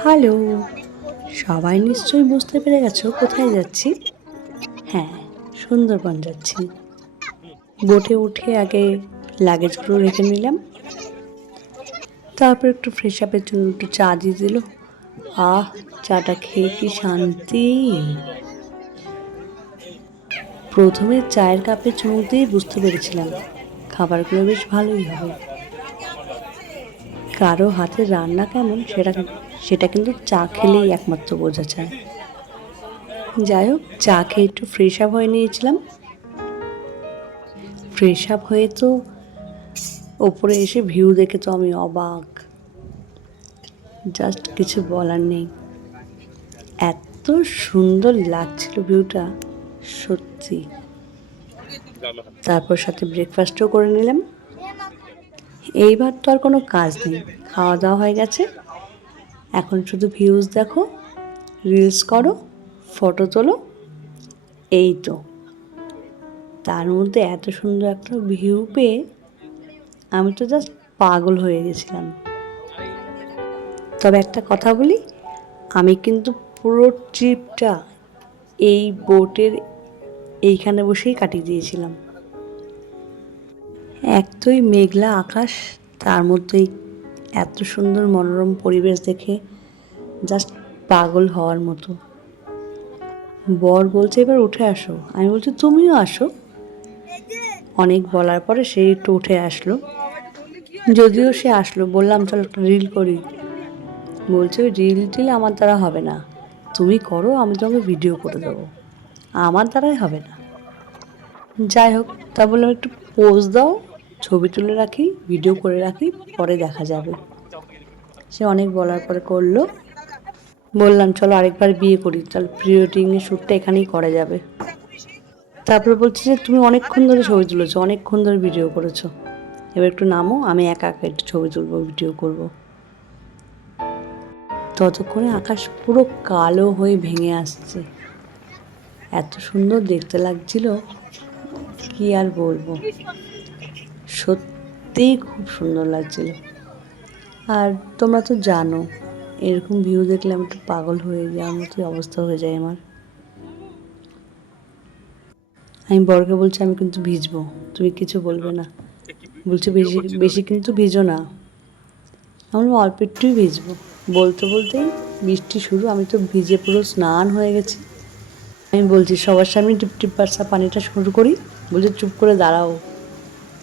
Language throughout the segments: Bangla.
হ্যালো, সবাই নিশ্চয়ই বুঝতে পেরে গেছো কোথায় যাচ্ছি। হ্যাঁ, সুন্দরবন যাচ্ছি। বোটে উঠে আগে লাগেজগুলো রেখে নিলাম, তারপর একটু ফ্রেশ আপের জন্য একটু চা দিয়ে দিল। আহ, চাটা খেয়ে কি শান্তি! প্রথমে চায়ের কাপে চুমুক দিয়ে বুঝতে পেরেছিলাম খাবারগুলো বেশ ভালোই হবে। কারো হাতের রান্না কেমন সেটা কিন্তু চা খেলেই একমাত্র বোঝা যায়। যাই হোক, চা খেয়ে একটু ফ্রেশ আপ হয়ে নিয়েছিলাম। ফ্রেশ আপ হয়ে তো ওপরে এসে ভিউ দেখে তো আমি অবাক, জাস্ট কিছু বলার নেই। এত সুন্দর লাগছিল ভিউটা, সত্যি। তারপর সাথে ব্রেকফাস্টও করে নিলাম। এইবার তো আর কোনো কাজ নেই, খাওয়া দাওয়া হয়ে গেছে। এখন শুধু ভিউজ দেখো, রিলস করো, ফটো তোলো, এই তো। তার মধ্যে এত সুন্দর একটা ভিউ পেয়ে আমি তো জাস্ট পাগল হয়ে গেছিলাম। তবে একটা কথা বলি, আমি কিন্তু পুরো ট্রিপটা এই বোটের এইখানে বসেই কাটিয়ে দিয়েছিলাম। এক তোই মেঘলা আকাশ, তার মধ্যেই এত সুন্দর মনোরম পরিবেশ দেখে জাস্ট পাগল হওয়ার মতো। বর বলছে এবার উঠে আসো, আমি বলছি তুমিও আসো। অনেক বলার পরে সে একটু উঠে আসলো, যদিও সে আসলো। বললাম চল একটা রিল করি, বলছে ওই রিল টিল আমার দ্বারা হবে না, তুমি করো, আমি তোমাকে ভিডিও করে দেবো, আমার দ্বারাই হবে না। যাই হোক, তা বললাম একটু পোজ দাও, ছবি তুলে রাখি, ভিডিও করে রাখি, পরে দেখা যাবে। সে অনেক বলার পরে করলো। বললাম চলো আরেকবার বিয়ে করি, চল প্রি ওয়েডিংয়ের শ্যুটটা এখানেই করা যাবে। তারপরে বলছে যে তুমি অনেকক্ষণ ধরে ছবি তুলেছো, অনেকক্ষণ ধরে ভিডিও করেছো, এবার একটু নামো, আমি একা একা একটু ছবি তুলবো, ভিডিও করব। ততক্ষণে আকাশ পুরো কালো হয়ে ভেঙে আসছে, এত সুন্দর দেখতে লাগছিল, কি আর বলবো, সত্যিই খুব সুন্দর লাগছিল। আর তোমরা তো জানো, এরকম ভিউ দেখলে আমি একটু পাগল হয়ে যাওয়ার মতোই অবস্থা হয়ে যায় আমার। আমি বরকে বলছি আমি কিন্তু ভিজবো, তুমি কিছু বলবে না। বলছে বেশি বেশি কিন্তু ভিজো না। আমি অল্প একটুই ভিজবো। বলতে বলতেই বৃষ্টি শুরু, আমি তো ভিজে পুরো স্নান হয়ে গেছি। আমি বলছি সবার সামনে টিপ টিপ বার্ষা পানিটা শুরু করি, বলছে চুপ করে দাঁড়াও,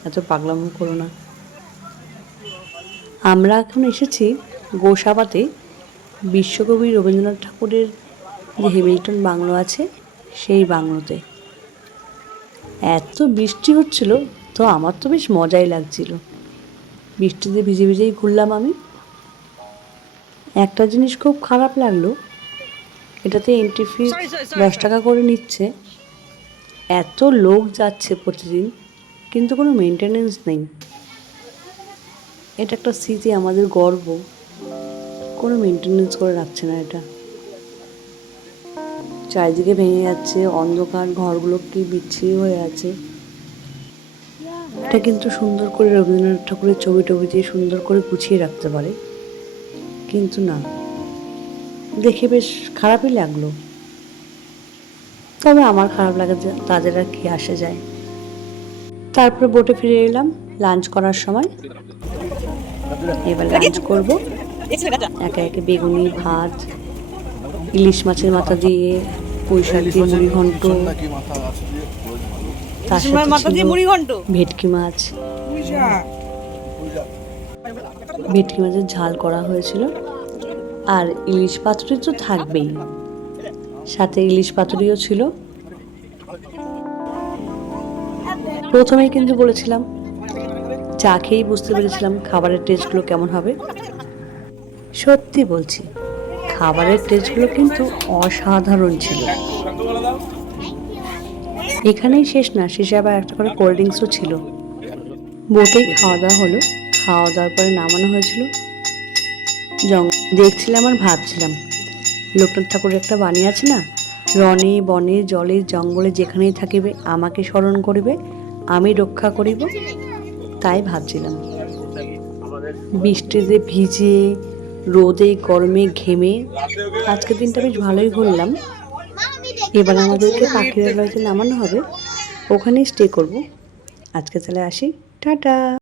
এত পাগলামো করো না। আমরা এখন এসেছি গোসাবাতে, বিশ্বকবি রবীন্দ্রনাথ ঠাকুরের যে হ্যামিল্টন বাংলো আছে সেই বাংলোতে। এত বৃষ্টি হচ্ছিল, তো আমার তো বেশ মজাই লাগছিল। বৃষ্টিতে ভিজে ভিজেই ঘুরলাম আমি। একটা জিনিস খুব খারাপ লাগলো, এটাতে এন্ট্রি ফি 10 টাকা করে নিচ্ছে। এত লোক যাচ্ছে প্রতিদিন, কিন্তু কোনো মেনটেনেন্স নেই। এটা একটা স্মৃতি, আমাদের গর্ব, কোনো মেনটেনেন্স করে রাখছে না এটা। চারিদিকে ভেঙে যাচ্ছে, অন্ধকার, ঘরগুলো কি বিচ্ছিরি হয়ে আছে। এটা কিন্তু সুন্দর করে রবীন্দ্রনাথ ঠাকুরের ছবি টবি দিয়ে সুন্দর করে গুছিয়ে রাখতে পারে, কিন্তু না, দেখে বেশ খারাপই লাগলো। তবে আমার খারাপ লাগে যে তাদের আর কি আসে যায়। তারপরে বোটে ফিরে এলাম লাঞ্চ করার সময়। এবার লাঞ্চ করব। একে একে বেগুনি ভাত, ইলিশ মাছের মাথা দিয়ে, পুঁই শাক দিয়ে মুড়ি ঘন্ট, তার সাথে ছিল ভেটকি মাছ। ভেটকি মাছের ঝাল করা হয়েছিল, আর ইলিশ পাতুরি তো থাকবেই, সাথে ইলিশ পাতুরিও ছিল। প্রথমেই কিন্তু বলেছিলাম, চা খেয়েই বুঝতে পেরেছিলাম খাবারের টেস্টগুলো কেমন হবে। সত্যি বলছি, খাবারের টেস্টগুলো কিন্তু অসাধারণ ছিল। এখানেই শেষ না, শেষে আবার একটা করে কোল্ড ড্রিঙ্কসও ছিল। বোটেই খাওয়া দাওয়া হলো। খাওয়া দাওয়ার পরে নামানো হয়েছিল। দেখছিলাম আর ভাবছিলাম, লোকনাথ ঠাকুরের একটা বাণী আছে না, রণে বনে জলে জঙ্গলে যেখানেই থাকিবে আমাকে স্মরণ করিবে, আমি রক্ষা করিব। তাই ভাবছিলাম, বৃষ্টিতে ভিজে রোদে গরমে ঘেমে আজকের দিনটা বেশ ভালোই ঘুরলাম। এবার আমাদেরকে পাখিরালয়তে নামানো হবে, ওখানেই স্টে করব। আজকে তাহলে আসি, টাটা।